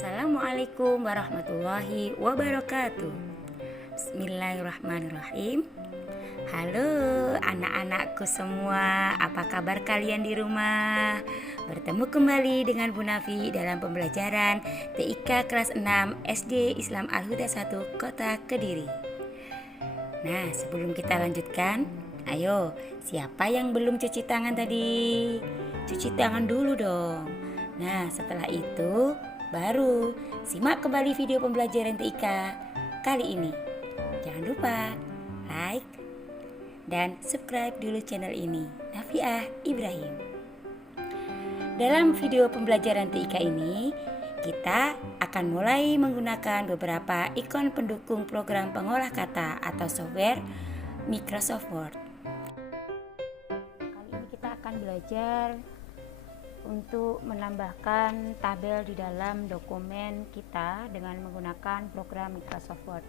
Assalamualaikum warahmatullahi wabarakatuh. Bismillahirrahmanirrahim. Halo anak-anakku semua, apa kabar kalian di rumah? Bertemu kembali dengan Bu Nafi dalam pembelajaran TIK kelas 6 SD Islam Al-Huda 1 Kota Kediri. Nah, sebelum kita lanjutkan, ayo, siapa yang belum cuci tangan tadi? Cuci tangan dulu dong. Nah, setelah itu baru simak kembali video pembelajaran TIK kali ini. Jangan lupa like dan subscribe dulu channel ini, Nafiah Ibrahim. Dalam video pembelajaran TIK ini, kita akan mulai menggunakan beberapa ikon pendukung program pengolah kata atau software Microsoft Word. Kali ini kita akan belajar untuk menambahkan tabel di dalam dokumen kita dengan menggunakan program Microsoft Word.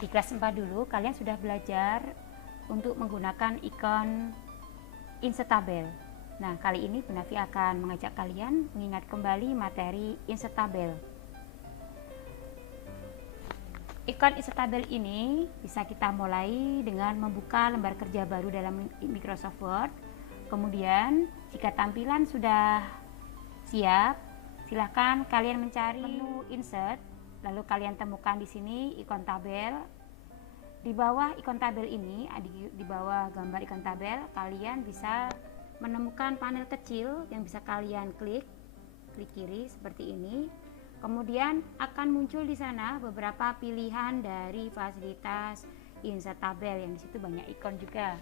Di kelas 4 dulu kalian sudah belajar untuk menggunakan ikon insert tabel. Nah, kali ini Bu Nafi akan mengajak kalian mengingat kembali materi insert tabel. Ikon insert tabel ini bisa kita mulai dengan membuka lembar kerja baru dalam Microsoft Word. Kemudian jika tampilan sudah siap, silahkan kalian mencari menu insert, lalu kalian temukan di sini ikon tabel. Di bawah ikon tabel ini, di bawah gambar ikon tabel, kalian bisa menemukan panel kecil yang bisa kalian klik kiri seperti ini. Kemudian akan muncul di sana beberapa pilihan dari fasilitas insert tabel, yang di situ banyak ikon juga.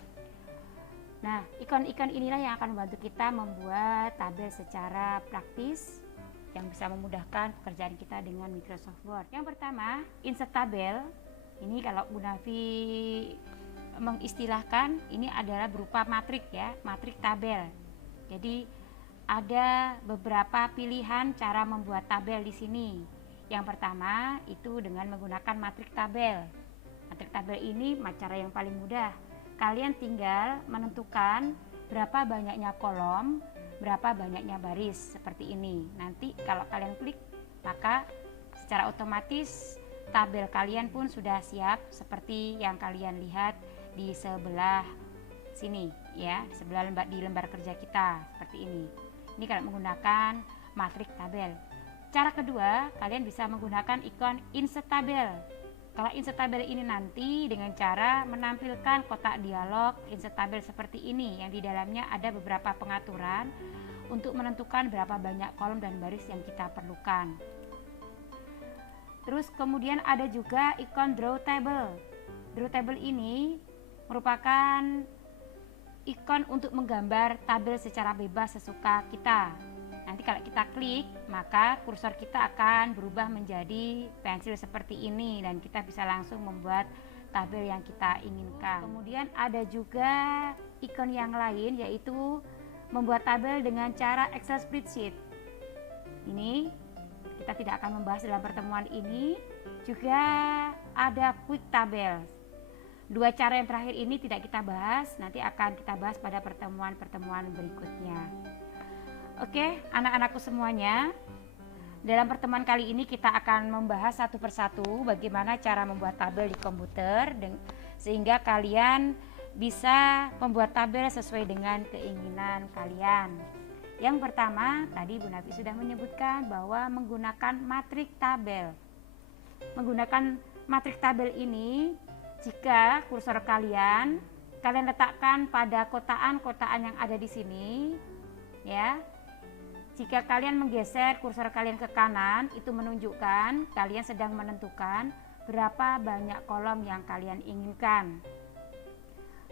Nah, ikon-ikon inilah yang akan membantu kita membuat tabel secara praktis yang bisa memudahkan pekerjaan kita dengan Microsoft Word. Yang pertama, insert tabel. Ini kalau Bu Nafi mengistilahkan, ini adalah berupa matrik ya, matrik tabel. Jadi ada beberapa pilihan cara membuat tabel di sini. Yang pertama itu dengan menggunakan matrik tabel. Matrik tabel ini cara yang paling mudah. Kalian tinggal menentukan berapa banyaknya kolom, berapa banyaknya baris seperti ini. Nanti kalau kalian klik, maka secara otomatis tabel kalian pun sudah siap seperti yang kalian lihat di sebelah sini ya, di lembar kerja kita seperti ini. Ini kalau menggunakan matrik tabel. Cara kedua, kalian bisa menggunakan ikon insert tabel. Kalau insert tabel ini nanti dengan cara menampilkan kotak dialog insert tabel seperti ini, yang di dalamnya ada beberapa pengaturan untuk menentukan berapa banyak kolom dan baris yang kita perlukan. Terus kemudian ada juga ikon draw table. Draw table ini merupakan ikon untuk menggambar tabel secara bebas sesuka kita. Nanti kalau kita klik, maka kursor kita akan berubah menjadi pensil seperti ini dan kita bisa langsung membuat tabel yang kita inginkan. Kemudian ada juga ikon yang lain, yaitu membuat tabel dengan cara Excel spreadsheet. Ini kita tidak akan membahas dalam pertemuan ini. Juga ada quick tabel. Dua cara yang terakhir ini tidak kita bahas, nanti akan kita bahas pada pertemuan-pertemuan berikutnya. Oke, anak-anakku semuanya, dalam pertemuan kali ini kita akan membahas satu persatu bagaimana cara membuat tabel di komputer sehingga kalian bisa membuat tabel sesuai dengan keinginan kalian. Yang pertama, tadi Bu Nafi sudah menyebutkan bahwa menggunakan matrik tabel. Menggunakan matrik tabel ini, jika kursor kalian letakkan pada kotaan-kotaan yang ada di sini, ya. Jika kalian menggeser kursor kalian ke kanan, itu menunjukkan kalian sedang menentukan berapa banyak kolom yang kalian inginkan.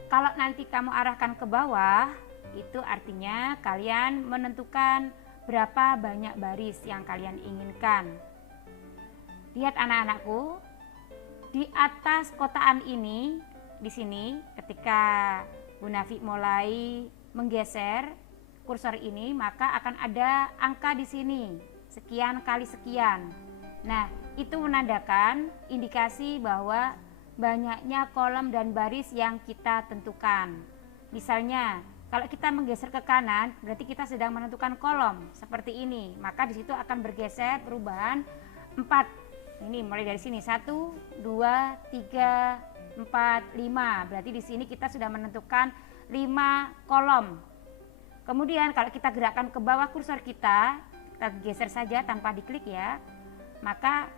Kalau nanti kamu arahkan ke bawah, itu artinya kalian menentukan berapa banyak baris yang kalian inginkan. Lihat anak-anakku, di atas kotaan ini, di sini, ketika Bu Nafi mulai menggeser kursor ini, maka akan ada angka di sini, sekian kali sekian. Nah, itu menandakan indikasi bahwa banyaknya kolom dan baris yang kita tentukan. Misalnya, Kalau kita menggeser ke kanan, berarti kita sedang menentukan kolom seperti ini. Maka di situ akan bergeser perubahan 4. Ini mulai dari sini 1, 2, 3, 4, 5. Berarti di sini kita sudah menentukan 5 kolom. Kemudian kalau kita gerakkan ke bawah kursor kita geser saja tanpa diklik ya. Maka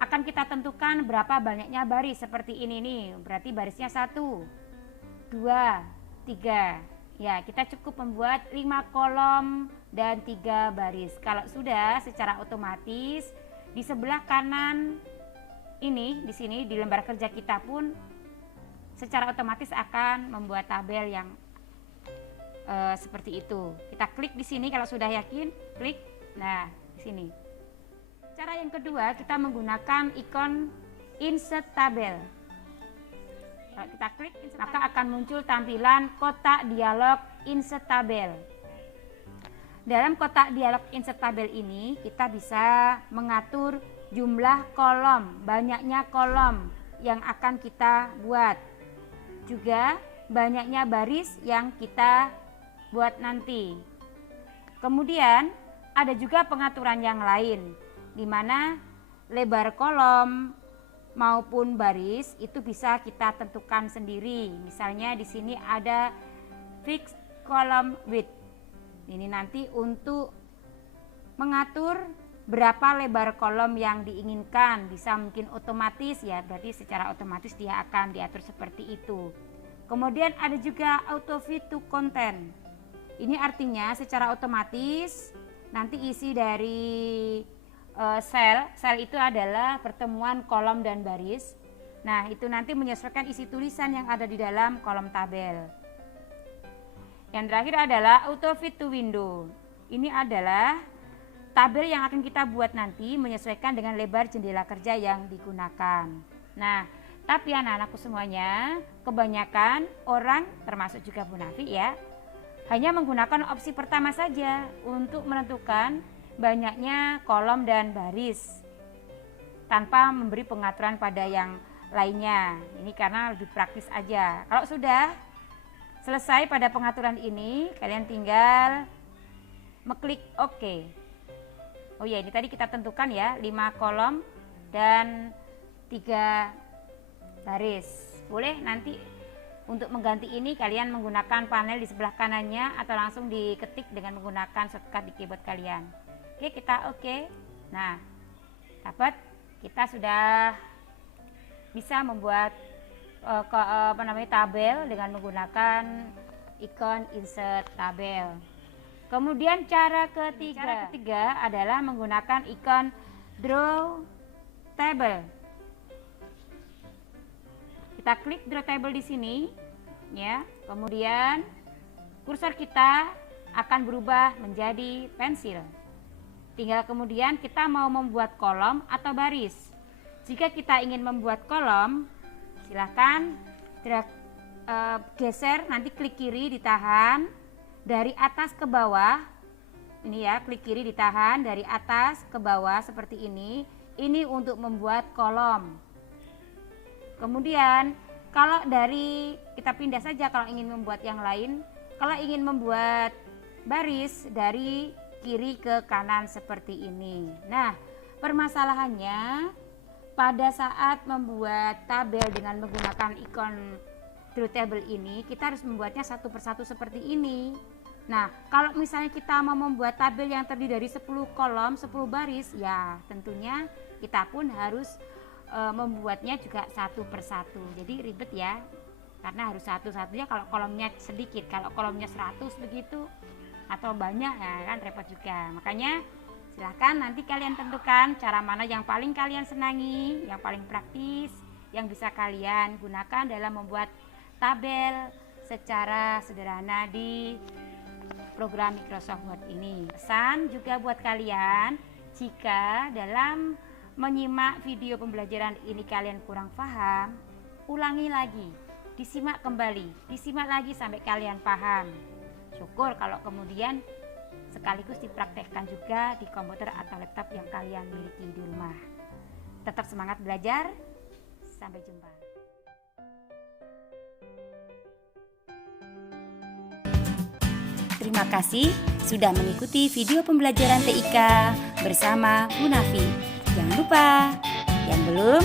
akan kita tentukan berapa banyaknya baris seperti ini nih. Berarti barisnya 1, 2, 3. Ya, kita cukup membuat 5 kolom dan 3 baris. Kalau sudah, secara otomatis di sebelah kanan ini, di sini di lembar kerja kita pun secara otomatis akan membuat tabel yang seperti itu. Kita klik di sini kalau sudah yakin, klik. Nah, di sini. Cara yang kedua, kita menggunakan ikon insert tabel. Kalau kita klik, maka akan muncul tampilan kotak dialog insert tabel. Dalam kotak dialog insert tabel ini, kita bisa mengatur jumlah kolom, banyaknya kolom yang akan kita buat. Juga banyaknya baris yang kita buat nanti. Kemudian, ada juga pengaturan yang lain, di mana lebar kolom maupun baris itu bisa kita tentukan sendiri. Misalnya di sini ada fixed column width. Ini nanti untuk mengatur berapa lebar kolom yang diinginkan, bisa mungkin otomatis ya, berarti secara otomatis dia akan diatur seperti itu. Kemudian ada juga auto fit to content. Ini artinya secara otomatis nanti isi dari sel itu adalah pertemuan kolom dan baris. Nah, itu nanti menyesuaikan isi tulisan yang ada di dalam kolom tabel. Yang terakhir adalah auto fit to window. Ini adalah tabel yang akan kita buat nanti menyesuaikan dengan lebar jendela kerja yang digunakan. Nah, tapi anak-anakku semuanya, kebanyakan orang termasuk juga Bu Nafi ya, hanya menggunakan opsi pertama saja untuk menentukan banyaknya kolom dan baris tanpa memberi pengaturan pada yang lainnya. Ini karena lebih praktis aja. Kalau sudah selesai pada pengaturan ini, kalian tinggal mengklik OK. Oh ya, ini tadi kita tentukan ya, 5 kolom dan 3 baris. Boleh nanti untuk mengganti ini kalian menggunakan panel di sebelah kanannya atau langsung diketik dengan menggunakan shortcut di keyboard kalian. Oke, kita oke. Nah, dapat, kita sudah bisa membuat tabel dengan menggunakan ikon insert tabel. Kemudian cara ketiga adalah menggunakan ikon draw table. Kita klik draw table di sini ya. Kemudian kursor kita akan berubah menjadi pensil. Tinggal kemudian kita mau membuat kolom atau baris. Jika kita ingin membuat kolom, silahkan geser, nanti klik kiri ditahan dari atas ke bawah. Ini ya, klik kiri ditahan dari atas ke bawah seperti ini. Ini untuk membuat kolom. Kemudian kalau dari kita pindah saja kalau ingin membuat yang lain. Kalau ingin membuat baris dari kiri ke kanan seperti ini. Nah, permasalahannya pada saat membuat tabel dengan menggunakan ikon draw table ini, kita harus membuatnya satu persatu seperti ini. Nah, kalau misalnya kita mau membuat tabel yang terdiri dari 10 kolom, 10 baris, ya tentunya kita pun harus membuatnya juga satu persatu. Jadi ribet ya, karena harus satu-satunya kalau kolomnya sedikit, kalau kolomnya 100 begitu atau banyak ya kan repot juga. Makanya silahkan nanti kalian tentukan cara mana yang paling kalian senangi, yang paling praktis, yang bisa kalian gunakan dalam membuat tabel secara sederhana di program Microsoft Word ini. Pesan juga buat kalian, jika dalam menyimak video pembelajaran ini kalian kurang paham, ulangi lagi, disimak kembali, disimak lagi sampai kalian paham. Syukur kalau kemudian sekaligus dipraktekkan juga di komputer atau laptop yang kalian miliki di rumah. Tetap semangat belajar, sampai jumpa. Terima kasih sudah mengikuti video pembelajaran TIK bersama Bu Nafi. Jangan lupa, yang belum,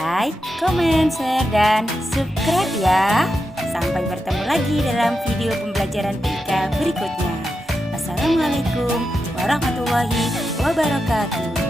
like, comment, share, dan subscribe ya. Sampai bertemu lagi dalam video pembelajaran TIK berikutnya. Wassalamualaikum warahmatullahi wabarakatuh.